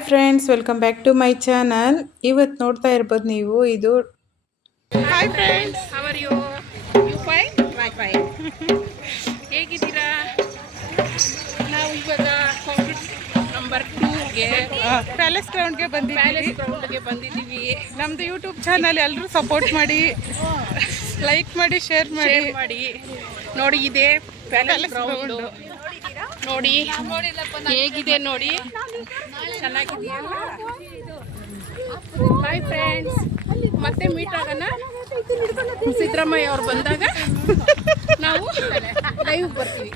Hi friends welcome back to my channel ಇವತ್ತು ನೋಡ್ತಾ ಇರ್ಬೋದು ನೀವು ಇದು hi friends how are you you fine why fine ಹೇಗಿದ್ದೀರಾ? ನಾವು ಇವಾಗ ಕಾಂಕ್ರೀಟ್ ನಂಬರ್ ಟೂಗೆ ಪ್ಯಾಲೇಸ್ ಗ್ರೌಂಡ್ಗೆ ಬಂದಿದ್ದೀವಿ. ಪ್ಯಾಲೇಸ್ ಗ್ರೌಂಡ್ಗೆ ಬಂದಿದ್ದೀವಿ. ನಮ್ದು ಯೂಟ್ಯೂಬ್ ಚಾನಲ್ ಎಲ್ಲರೂ ಸಪೋರ್ಟ್ ಮಾಡಿ ಲೈಕ್ ಮಾಡಿ ಶೇರ್ ಮಾಡಿ. ಮಾಡಿ. ನೋಡಿ ಇದೆ ಪ್ಯಾಲೇಸ್ ಗ್ರೌಂಡ್. ನೋಡಿ ಹೇಗಿದೆ ನೋಡಿ? ಹಾಯ್ ಫ್ರೆಂಡ್ಸ್ ಮತ್ತೆ ಮೀಟ್ ಆಗೋಣ? ಸಿದ್ದರಾಮಯ್ಯ ಅವ್ರು ಬಂದಾಗ ನಾವು ಲೈವ್ ಬರ್ತೀವಿ.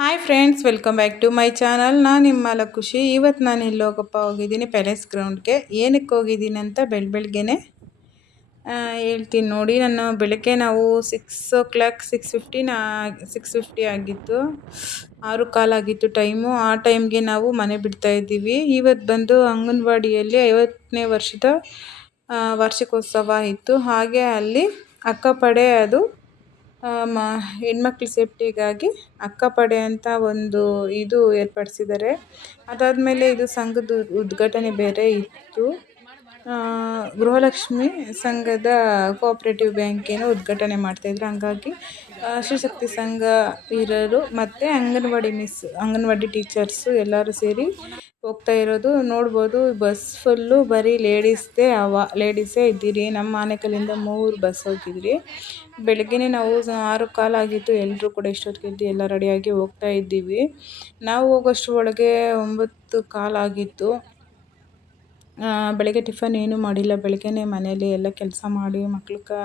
Hi friends welcome back to my channel ನಾನು ನಿಮ್ಮ ಖುಷಿ ಇವತ್ತು ನಾನು ಇಲ್ಲೋಗಪ್ಪ ಹೋಗಿದ್ದೀನಿ ಪ್ಯಾಲೇಸ್ ಗ್ರೌಂಡ್ಗೆ ಏನಕ್ಕೆ ಹೋಗಿದ್ದೀನಿ ಅಂತ ಬೆಳ್ ಬೆಳಗ್ಗೆನೆ ಹೇಳ್ತೀನಿ ನೋಡಿ, ನಾನು ಬೆಳಗ್ಗೆ ನಾವು six o'clock six ಫಿಫ್ಟಿನ six fifty ಆಗಿತ್ತು. ಆರು ಕಾಲಾಗಿತ್ತು ಟೈಮು ಆ ಟೈಮ್ಗೆ ನಾವು ಮನೆ ಬಿಡ್ತಾ ಇದ್ದೀವಿ. ಇವತ್ತು ಬಂದು ಅಂಗನವಾಡಿಯಲ್ಲಿ ಐವತ್ತನೇ ವರ್ಷದ ವಾರ್ಷಿಕೋತ್ಸವ ಇತ್ತು. ಹಾಗೆ ಅಲ್ಲಿ ಅಕ್ಕಪಡೆ ಅದು ಮ, ಹೆಣ್ಮಕ್ಳ ಸೇಫ್ಟಿಗಾಗಿ ಅಕ್ಕಪಡೆ ಅಂತ ಒಂದು ಇದು ಏರ್ಪಡಿಸಿದ್ದಾರೆ. ಅದಾದಮೇಲೆ ಇದು ಸಂಘದ ಉದ್ಘಾಟನೆ ಬೇರೆ ಇತ್ತು. ಗೃಹಲಕ್ಷ್ಮಿ ಸಂಘದ ಕೋಆಪ್ರೇಟಿವ್ ಬ್ಯಾಂಕಿನ ಉದ್ಘಾಟನೆ ಮಾಡ್ತಾಯಿದ್ರು ಹಂಗಾಗಿ ಶಿವಶಕ್ತಿ ಸಂಘ ಹಿರಿಯರು ಮತ್ತು ಅಂಗನವಾಡಿ ಮಿಸ್, ಅಂಗನವಾಡಿ ಟೀಚರ್ಸು ಎಲ್ಲರೂ ಸೇರಿ ಹೋಗ್ತಾ ಇರೋದು. ನೋಡ್ಬೋದು, ಬಸ್ ಫುಲ್ಲು ಬರೀ ಲೇಡೀಸ್ದೇ ಅವ, ಲೇಡೀಸೇ ಇದ್ದೀರಿ. ನಮ್ಮ ಆನೆಕಲ್ಲಿಂದ ಮೂರು ಬಸ್ ಹೋಗಿದ್ರಿ. ಬೆಳಗ್ಗೆನೇ ನಾವು ಆರು ಕಾಲಾಗಿತ್ತು ಎಲ್ಲರೂ ಕೂಡ ಇಷ್ಟೊತ್ತಿದ್ದು ಎಲ್ಲ ರೆಡಿಯಾಗಿ ಹೋಗ್ತಾ ಇದ್ದೀವಿ. ನಾವು ಹೋಗೋಷ್ಟ್ರೊಳಗೆ ಒಂಬತ್ತು ಕಾಲಾಗಿತ್ತು ಬೆಳಗ್ಗೆ ಟಿಫನ್ ಏನೂ ಮಾಡಿಲ್ಲ. ಬೆಳಗ್ಗೆನೇ ಮನೆಯಲ್ಲಿ ಎಲ್ಲ ಕೆಲಸ ಮಾಡಿ ಮಕ್ಳಿಗೆ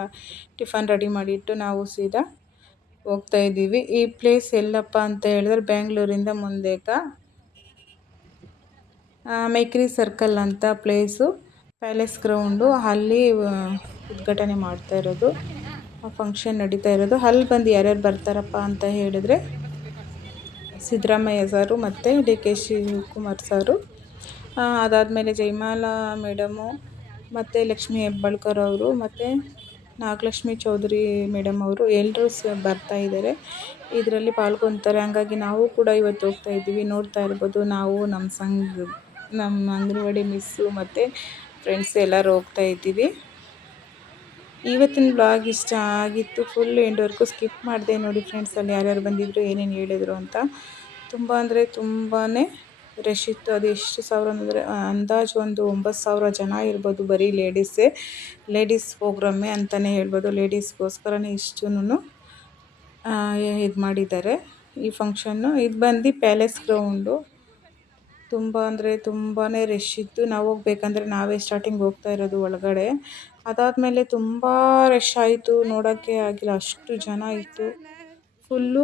ಟಿಫನ್ ರೆಡಿ ಮಾಡಿಟ್ಟು ನಾವು ಸೀದಾ ಹೋಗ್ತಾ ಇದ್ದೀವಿ. ಈ ಪ್ಲೇಸ್ ಎಲ್ಲಪ್ಪ ಅಂತ ಹೇಳಿದ್ರೆ ಬೆಂಗಳೂರಿಂದ ಮುಂದೇಕ ಮೈಕ್ರಿ ಸರ್ಕಲ್ ಅಂತ ಪ್ಲೇಸು ಪ್ಯಾಲೇಸ್ ಗ್ರೌಂಡು ಅಲ್ಲಿ ಉದ್ಘಾಟನೆ ಮಾಡ್ತಾ ಇರೋದು. ಫಂಕ್ಷನ್ ನಡೀತಾ ಇರೋದು. ಅಲ್ಲಿ ಬಂದು ಯಾರ್ಯಾರು ಬರ್ತಾರಪ್ಪ ಅಂತ ಹೇಳಿದ್ರೆ ಸಿದ್ದರಾಮಯ್ಯ ಸಾರು ಮತ್ತು ಡಿ ಕೆ ಶಿವಕುಮಾರ್ ಸಾರು. ಅದಾದಮೇಲೆ ಜಯಮಾಲಾ ಮೇಡಮು, ಮತ್ತು ಲಕ್ಷ್ಮೀ ಹೆಬ್ಬಾಳ್ಕರ್ ಅವರು, ಮತ್ತು ನಾಗಲಕ್ಷ್ಮಿ ಚೌಧರಿ ಮೇಡಮ್ ಅವರು ಎಲ್ಲರೂ ಸ ಬರ್ತಾ ಇದ್ದಾರೆ. ಇದರಲ್ಲಿ ಪಾಲ್ಗೊತಾರೆ. ಹಂಗಾಗಿ ನಾವು ಕೂಡ ಇವತ್ತು ಹೋಗ್ತಾ ಇದ್ದೀವಿ. ನೋಡ್ತಾ ಇರ್ಬೋದು ನಾವು, ನಮ್ಮ ಸಂಘ, ನಮ್ಮ ಅಂಗನವಾಡಿ ಮಿಸ್ಸು ಮತ್ತು ಫ್ರೆಂಡ್ಸ್ ಎಲ್ಲರೂ ಹೋಗ್ತಾ ಇದ್ದೀವಿ. ಇವತ್ತಿನ ಬ್ಲಾಗ್ ಇಷ್ಟ ಆಗಿತ್ತು. ಫುಲ್ ಎಂಡ್ವರೆಗೂ ಸ್ಕಿಪ್ ಮಾಡಿದೆ ನೋಡಿ ಫ್ರೆಂಡ್ಸ್, ಅಲ್ಲಿ ಯಾರ್ಯಾರು ಬಂದಿದ್ರು, ಏನೇನು ಹೇಳಿದರು ಅಂತ. ತುಂಬ ಅಂದರೆ ತುಂಬಾ ರಶ್ ಇತ್ತು. ಅದು ಎಷ್ಟು ಸಾವಿರ ಅಂದರೆ ಅಂದಾಜು ಒಂದು ಒಂಬತ್ತು ಸಾವಿರ ಜನ ಇರ್ಬೋದು ಬರೀ ಲೇಡೀಸೇ ಲೇಡೀಸ್ ಪ್ರೋಗ್ರಾಮೇ ಅಂತಲೇ ಹೇಳ್ಬೋದು. ಲೇಡೀಸ್ಗೋಸ್ಕರನೇ ಇಷ್ಟುನು ಇದು ಮಾಡಿದ್ದಾರೆ. ಈ ಫಂಕ್ಷನ್ನು ಇದು ಬಂದು ಪ್ಯಾಲೇಸ್ ಗ್ರೌಂಡು ತುಂಬ ಅಂದರೆ ತುಂಬಾ ರಶ್ ಇತ್ತು. ನಾವು ಹೋಗ್ಬೇಕಂದ್ರೆ ನಾವೇ ಸ್ಟಾರ್ಟಿಂಗ್ ಹೋಗ್ತಾ ಇರೋದು ಒಳಗಡೆ. ಅದಾದಮೇಲೆ ತುಂಬ ರಶ್ ಆಯಿತು. ನೋಡೋಕ್ಕೆ ಆಗಿಲ್ಲ. ಅಷ್ಟು ಜನ ಇತ್ತು. ಫುಲ್ಲು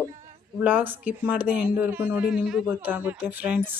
ವ್ಲಾಗ್ ಸ್ಕಿಪ್ ಮಾಡದೆ ಎಂಡ್ವರೆಗೂ ನೋಡಿ ನಿಮಗೂ ಗೊತ್ತಾಗುತ್ತೆ ಫ್ರೆಂಡ್ಸ್.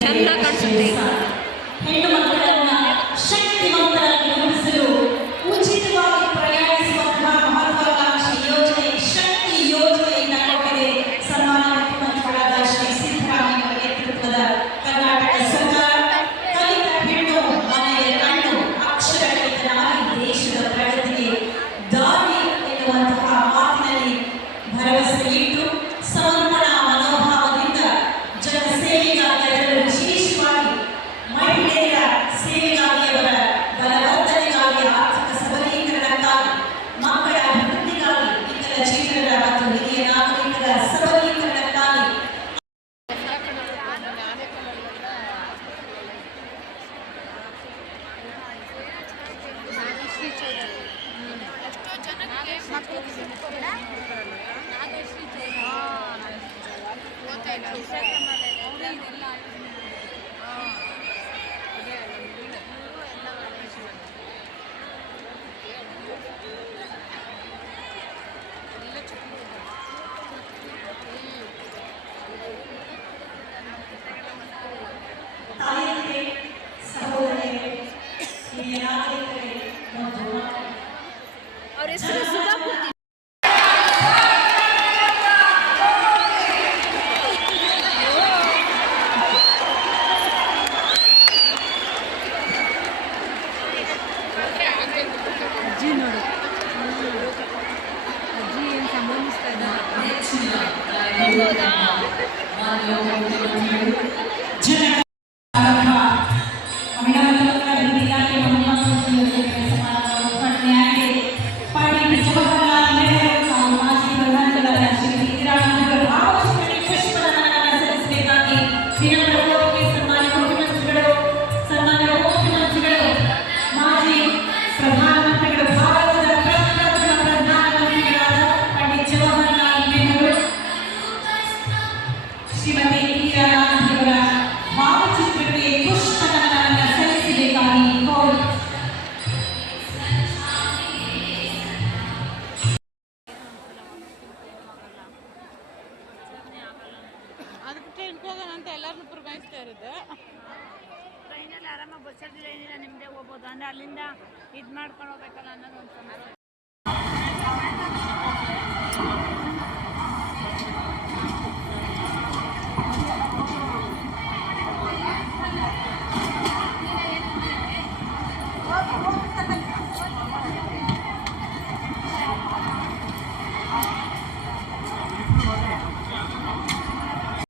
ಚಂದ ಕಾಣಿಸುತ್ತೆ ಹೆಣ್ಣು